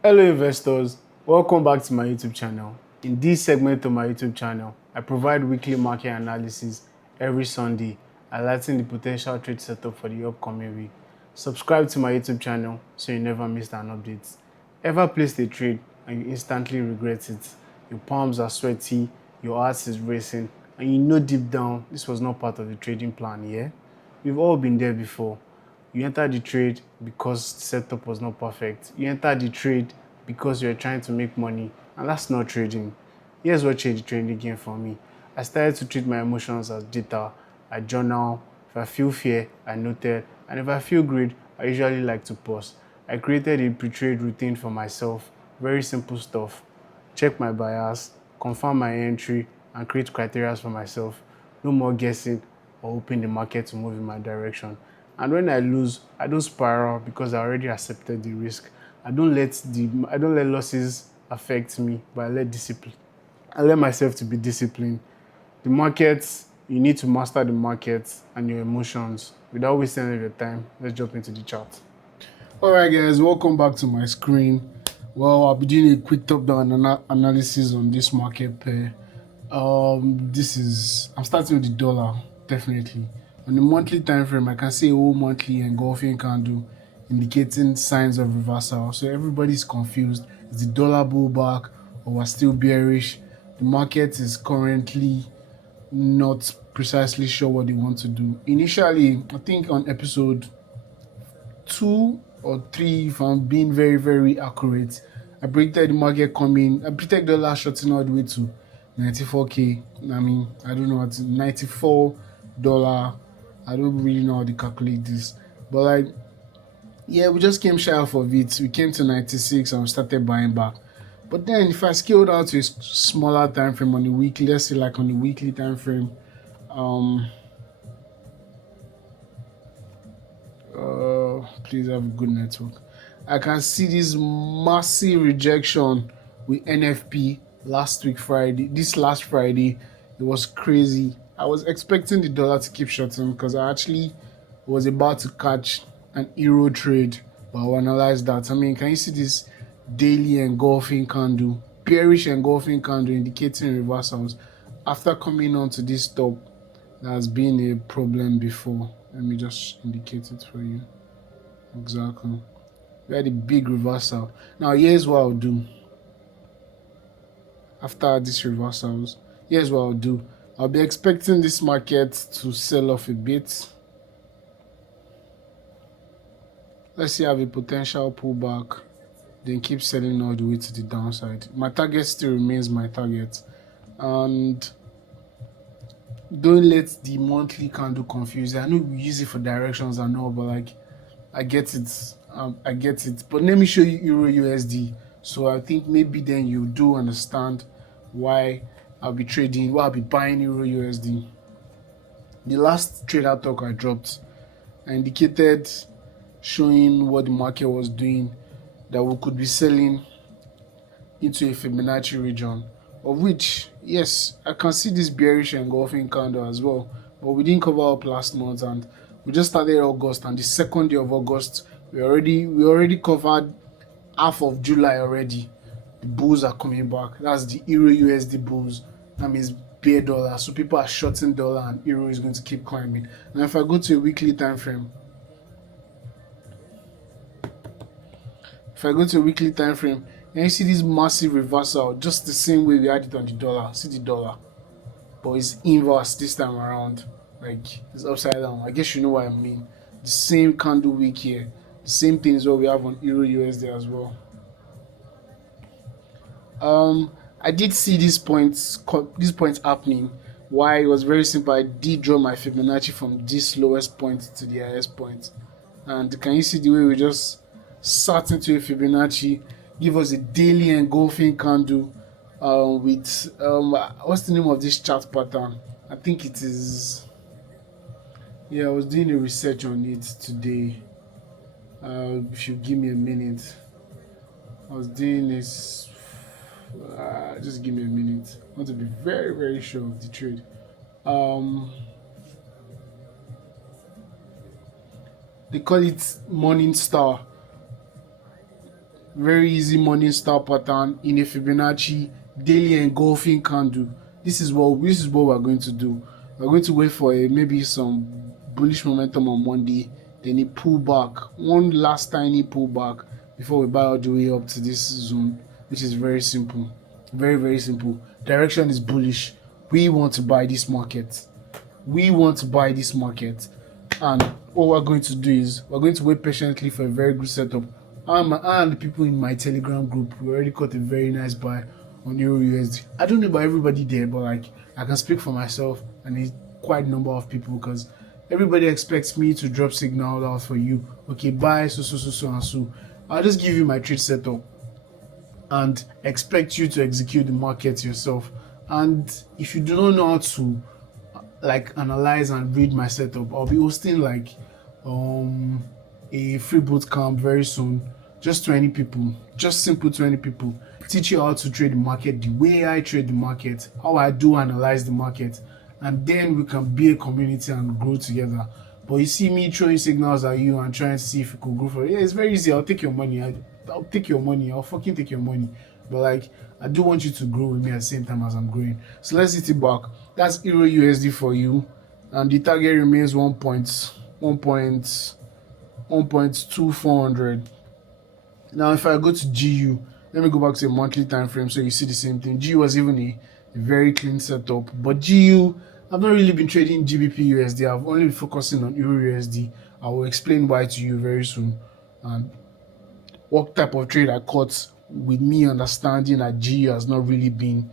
Hello investors, welcome back to my YouTube channel. In this segment of my YouTube channel, I provide weekly market analysis every Sunday, highlighting the potential trade setup for the upcoming week. Subscribe to my YouTube channel so you never miss an update. Ever placed a trade and you instantly regret it? Your palms are sweaty, your heart is racing, and you know deep down this was not part of the trading plan, yeah? We've all been there before. You entered the trade because the setup was not perfect. You entered the trade because you're trying to make money, and that's not trading. Here's what changed the trading game for me. I started to treat my emotions as data. I journal. If I feel fear, I noted. And if I feel greed, I usually like to pause. I created a pre-trade routine for myself. Very simple stuff. Check my bias, confirm my entry, and create criteria for myself. No more guessing or hoping the market to move in my direction. And when I lose, I don't spiral because I already accepted the risk. I don't let losses affect me, but I let myself to be disciplined. The markets, you need to master the markets and your emotions. Without wasting any of your time, let's jump into the chart. All right, guys, welcome back to my screen. Well, I'll be doing a quick top-down analysis on this market pair. I'm starting with the dollar, definitely. On the monthly time frame, I can see a whole monthly engulfing candle indicating signs of reversal. So everybody's confused. Is the dollar bullback or we're still bearish? The market is currently not precisely sure what they want to do. Initially, I think on episode 2 or 3, if I'm being very, very accurate, I predicted the market coming. I predicted the dollar shorting all the way to 94k. I mean, I don't know what $94. I don't really know how to calculate this, but like, yeah, we just came shy off of it. We came to 96 and we started buying back. But then, if I scaled out to a smaller time frame on the weekly, let's say like on the weekly time frame, um, please have a good network. I can see this massive rejection with NFP last week Friday. This last Friday, it was crazy. I was expecting the dollar to keep shorting because I actually was about to catch an euro trade, but I'll analyze that. I mean, can you see this daily engulfing candle, bearish engulfing candle indicating reversals after coming on to this top? That's been a problem before. Let me just indicate it for you. Exactly. We had a big reversal. Now, here's what I'll do after these reversals. Here's what I'll do. I'll be expecting this market to sell off a bit. Let's say I have a potential pullback, then keep selling all the way to the downside. My target still remains my target. And don't let the monthly candle confuse you. I know we use it for directions and all, but like, I get it. I get it. But let me show you Euro USD. So I think maybe then you do understand why why I'll be buying Euro USD. The last trader talk I dropped, I indicated showing what the market was doing, that we could be selling into a Fibonacci region, of which, yes, I can see this bearish engulfing candle as well, but we didn't cover up last month and we just started August, and the second day of August we already covered half of July already. The bulls are coming back. That's the Euro USD bulls. That means bear dollar. So people are shorting dollar and Euro is going to keep climbing. Now if I go to a weekly time frame, If I go to a weekly time frame, and you see this massive reversal, just the same way we had it on the dollar. See the dollar, but it's inverse this time around. Like, it's upside down. I guess you know what I mean. The same candle week here. The same thing is what we have on Euro USD as well. I did see these points happening. Why? It was very simple. I did draw my Fibonacci from this lowest point to the highest point, and can you see the way we just sat into a Fibonacci, give us a daily engulfing candle with what's the name of this chart pattern? I think it is. Yeah, I was doing a research on it today. If you give me a minute, I was doing this. Just give me a minute. I want to be very, very sure of the trade. Um, they call it Morning Star. very easy morning star pattern in a Fibonacci daily engulfing candle. This is what we're going to do. We're going to wait for maybe some bullish momentum on Monday, then a pullback, one last tiny pullback before we buy all the way up to this zone, which is very simple. Very, very simple. Direction is bullish. We want to buy this market. We want to buy this market. And what we're going to do is we're going to wait patiently for a very good setup. And the people in my Telegram group, we already got a very nice buy on Euro USD. I don't know about everybody there, but like I can speak for myself and a quite number of people, because everybody expects me to drop signal out for you. Okay, buy so and so. I'll just give you my trade setup and expect you to execute the market yourself. And if you do not know how to like analyze and read my setup, I'll be hosting like a free boot camp very soon. Just 20 people, just simple 20 people, teach you how to trade the market the way I trade the market, how I do analyze the market, and then we can be a community and grow together. But you see me throwing signals at you and trying to see if you could go for it. Yeah, it's very easy. I'll take your money. I'll take your money. I'll fucking take your money. But like, I do want you to grow with me at the same time as I'm growing. So let's hit it back. That's Euro USD for you, and the target remains 1.2400. Now, if I go to GU, let me go back to a monthly time frame so you see the same thing. GU was even a very clean setup, but GU, I've not really been trading GBP USD. I've only been focusing on Euro USD. I will explain why to you very soon, and what type of trade I caught, with me understanding that GU has not really been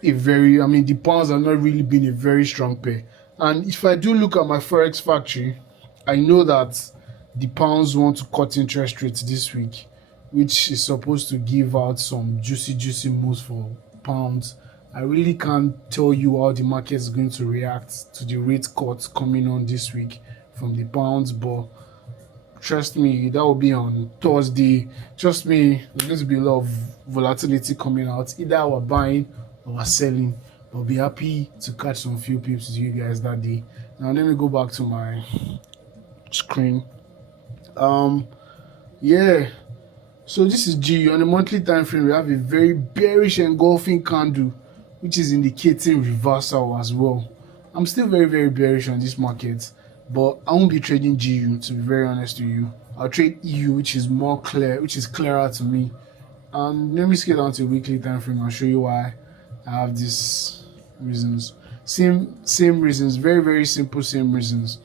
the pounds have not really been a very strong pair. And if I do look at my Forex factory, I know that the pounds want to cut interest rates this week, which is supposed to give out some juicy moves for pounds. I really can't tell you how the market is going to react to the rate cuts coming on this week from the pounds, but trust me, that will be on Thursday. Trust me, there's going to be a lot of volatility coming out. Either we're buying or we're selling. I'll be happy to catch some few pips with you guys that day. Now let me go back to my screen. Yeah, so this is GU. On a monthly time frame, we have a very bearish engulfing candle, which is indicating reversal as well. I'm still very bearish on this market, but I won't be trading GU, to be very honest with you. I'll trade EU, which is clearer to me. Let me scale down to a weekly time frame and show you why I have these reasons. Same reasons, very simple, same reasons.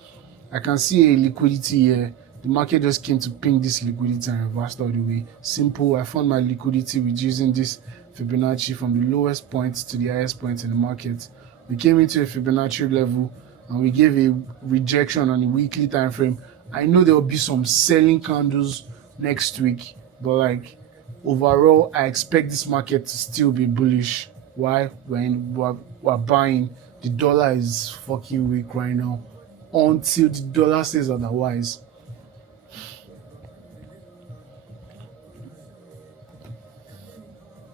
I can see a liquidity here. The market just came to ping this liquidity and reversed all the way. Simple. I found my liquidity with using this Fibonacci from the lowest point to the highest point in the market. We came into a Fibonacci level and we gave a rejection on the weekly time frame. I know there will be some selling candles next week, but like overall, I expect this market to still be bullish. Why? When we're buying, the dollar is fucking weak right now until the dollar says otherwise.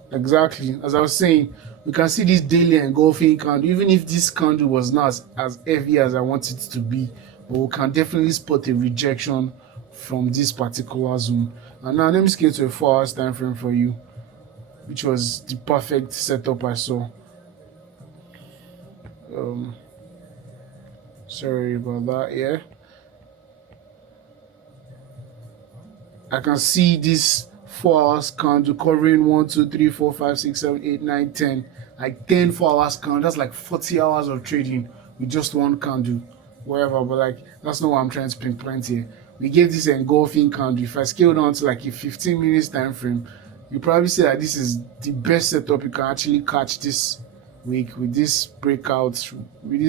Exactly. As I was saying, we can see this daily engulfing candle, even if this candle was not as heavy as I want it to be, but we can definitely spot a rejection from this particular zone. And now let me scale to a 4 hours time frame for you, which was the perfect setup I saw. Sorry about that. Yeah, I can see this 4 hours candle covering 1, 2, 3, 4, 5, 6, 7, 8, 9, 10, like 10 4 hours candle. That's like 40 hours of trading with just one candle, whatever. But like, that's not what I'm trying to pinpoint here. We gave this engulfing candle. If I scale down to like a 15 minutes time frame, you probably say that this is the best setup you can actually catch this week with this breakout, with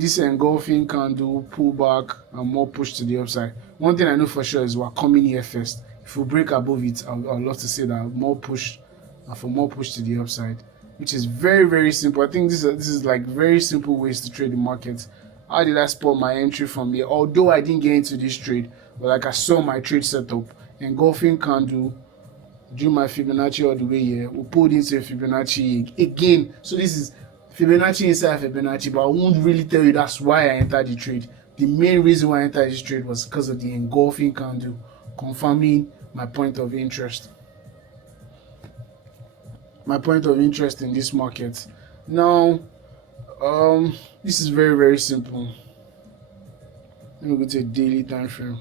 this engulfing candle, pullback, and more push to the upside. One thing I know for sure is we're coming here first. If we break above it, I'd love to say that more push, for more push to the upside, which is very simple. I think this is like very simple ways to trade the market. How did I spot my entry from here? Although I didn't get into this trade, but like I saw my trade setup, engulfing candle, drew my Fibonacci all the way here. We pulled into a Fibonacci again. So this is Fibonacci inside Fibonacci, but I won't really tell you that's why I entered the trade. The main reason why I entered this trade was because of the engulfing candle, confirming my point of interest. My point of interest in this market. Now, this is very, very simple. Let me go to a daily time frame.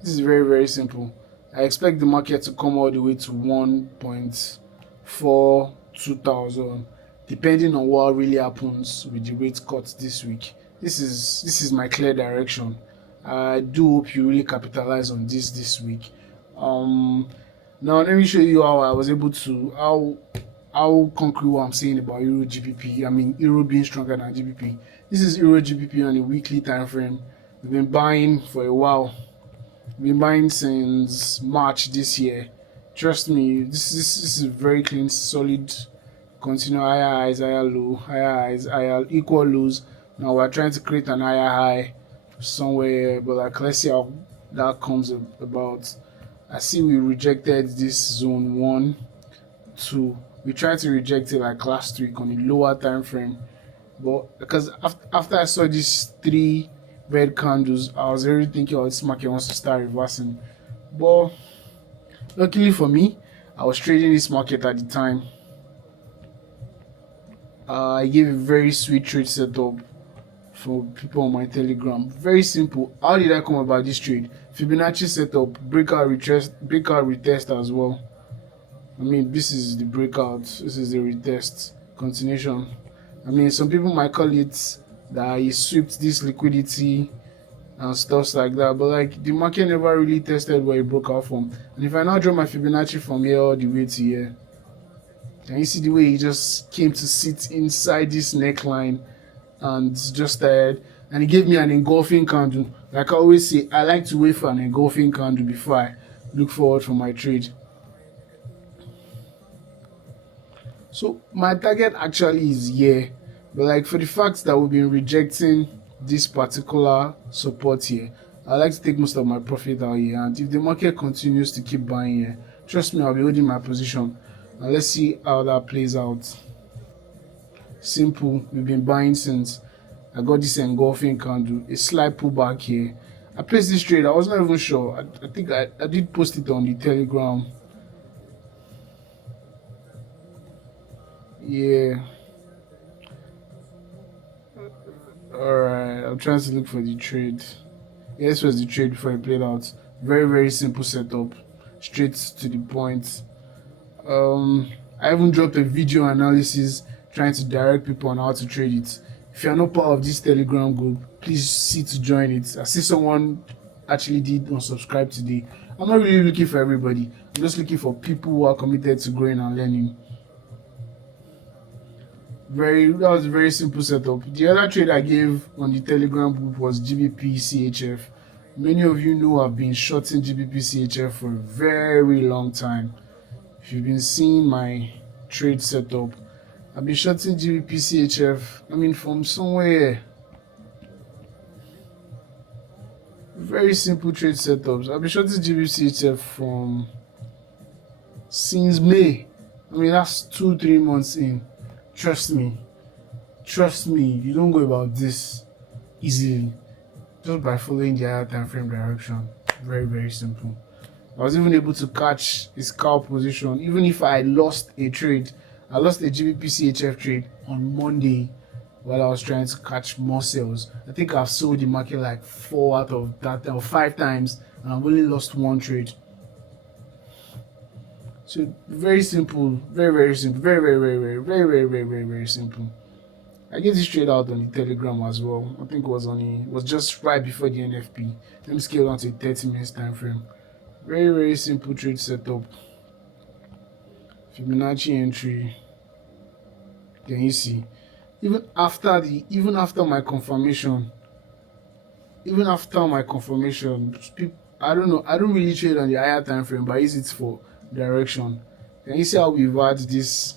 This is very, very simple. I expect the market to come all the way to 1.42,000, depending on what really happens with the rate cuts this week. This is my clear direction. I do hope you really capitalize on this week. Now let me show you how I was able to how concrete what I'm saying about Euro GBP. I mean Euro being stronger than GBP. This is Euro GBP on a weekly time frame. We've been buying for a while. We've been buying since March this year. Trust me, this is very clean, solid. Continue higher highs, higher low, higher highs, higher equal lows. Now we're trying to create an higher high somewhere, but like let's see how that comes about. I see we rejected this zone 1, 2. We tried to reject it like last week on a lower time frame, but because after I saw these 3 red candles, I was already thinking, oh, this market wants to start reversing. But luckily for me, I was trading this market at the time. I gave a very sweet trade setup for people on my Telegram. Very simple. How did I come about this trade? Fibonacci setup, breakout retest as well. I mean, this is the breakout, this is the retest, continuation. I mean, some people might call it that he swept this liquidity and stuff like that, but like the market never really tested where it broke out from. And if I now draw my Fibonacci from here all the way to here, can you see the way he just came to sit inside this neckline and just started, and he gave me an engulfing candle. Like I always say, I like to wait for an engulfing candle before I look forward for my trade. So my target actually is here, but like for the fact that we've been rejecting this particular support here, I like to take most of my profit out here, and if the market continues to keep buying here, trust me, I'll be holding my position. Now let's see how that plays out. Simple, we've been buying since I got this engulfing candle, a slight pullback here. I placed this trade, I was not even sure. I think I did post it on the Telegram. Yeah. Alright, I'm trying to look for the trade. Yeah, this was the trade before it played out. Very, very simple setup. Straight to the point. I even dropped a video analysis trying to direct people on how to trade it. If you're not part of this Telegram group, please see to join it. I see someone actually did unsubscribe today. I'm not really looking for everybody. I'm just looking for people who are committed to growing and learning. That was a very simple setup. The other trade I gave on the Telegram group was GBP CHF. Many of you know I've been shorting GBP CHF for a very long time. If you've been seeing my trade setup, I've been shorting GBP CHF, I mean from somewhere. Very simple trade setups. I've been shorting GBP CHF from since May. I mean that's 2-3 months in. Trust me, you don't go about this easily just by following the higher time frame direction. Very, very simple. I was even able to catch a scalp position, even if I lost a trade. I lost a GBP CHF trade on Monday while I was trying to catch more sales. I think I've sold the market like 4 out of that, or 5 times, and I've only lost 1 trade. So very simple, very simple, very simple. I get this trade out on the Telegram as well. I think it was just right before the NFP. Let me scale down to a 30 minutes time frame. Very simple trade setup. Fibonacci entry. Can you see? Even after my confirmation, I don't know. I don't really trade on the higher time frame, but I use it for direction. Can you see how we've had this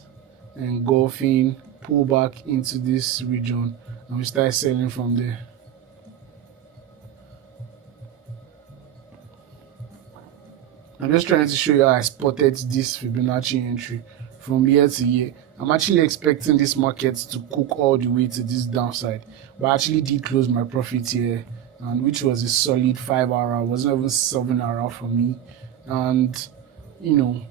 engulfing pullback into this region, and we start selling from there? I'm just trying to show you how I spotted this Fibonacci entry from year to year. I'm actually expecting this market to cook all the way to this downside, but I actually did close my profit here, and which was a solid 5 hour. It wasn't even 7 hour for me, and you know,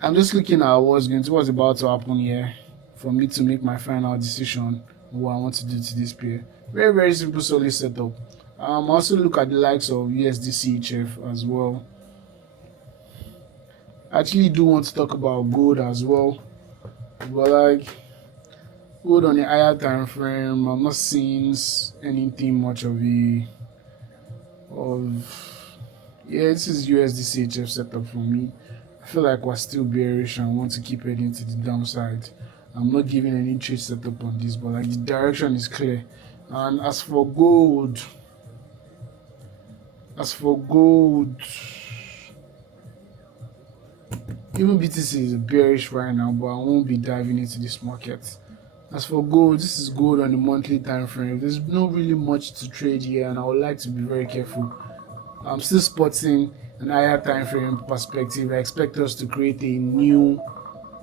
I'm just looking at what's about to happen here for me to make my final decision on what I want to do to this pair. Very, very simple, solid setup. Also look at the likes of USD as well. I actually do want to talk about gold as well, but like gold on a higher time frame, I'm not seeing anything much of yeah. This is USD setup for me. I feel like we're still bearish and want to keep heading to the downside. I'm not giving any trade setup on this, but like the direction is clear. And as for gold, even BTC is bearish right now, but I won't be diving into this market. As for gold, this is gold on the monthly time frame. There's not really much to trade here, and I would like to be very careful. I'm still spotting an higher time frame perspective. I expect us to create a new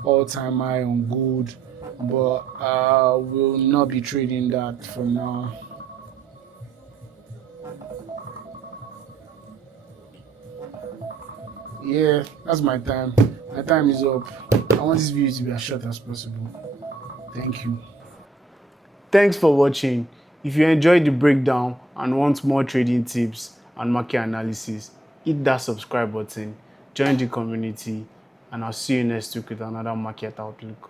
all-time high on gold, but I will not be trading that for now. Yeah, that's my time. My time is up. I want this video to be as short as possible. Thank you. Thanks for watching. If you enjoyed the breakdown and want more trading tips and market analysis, hit that subscribe button, join the community, and I'll see you next week with another market outlook.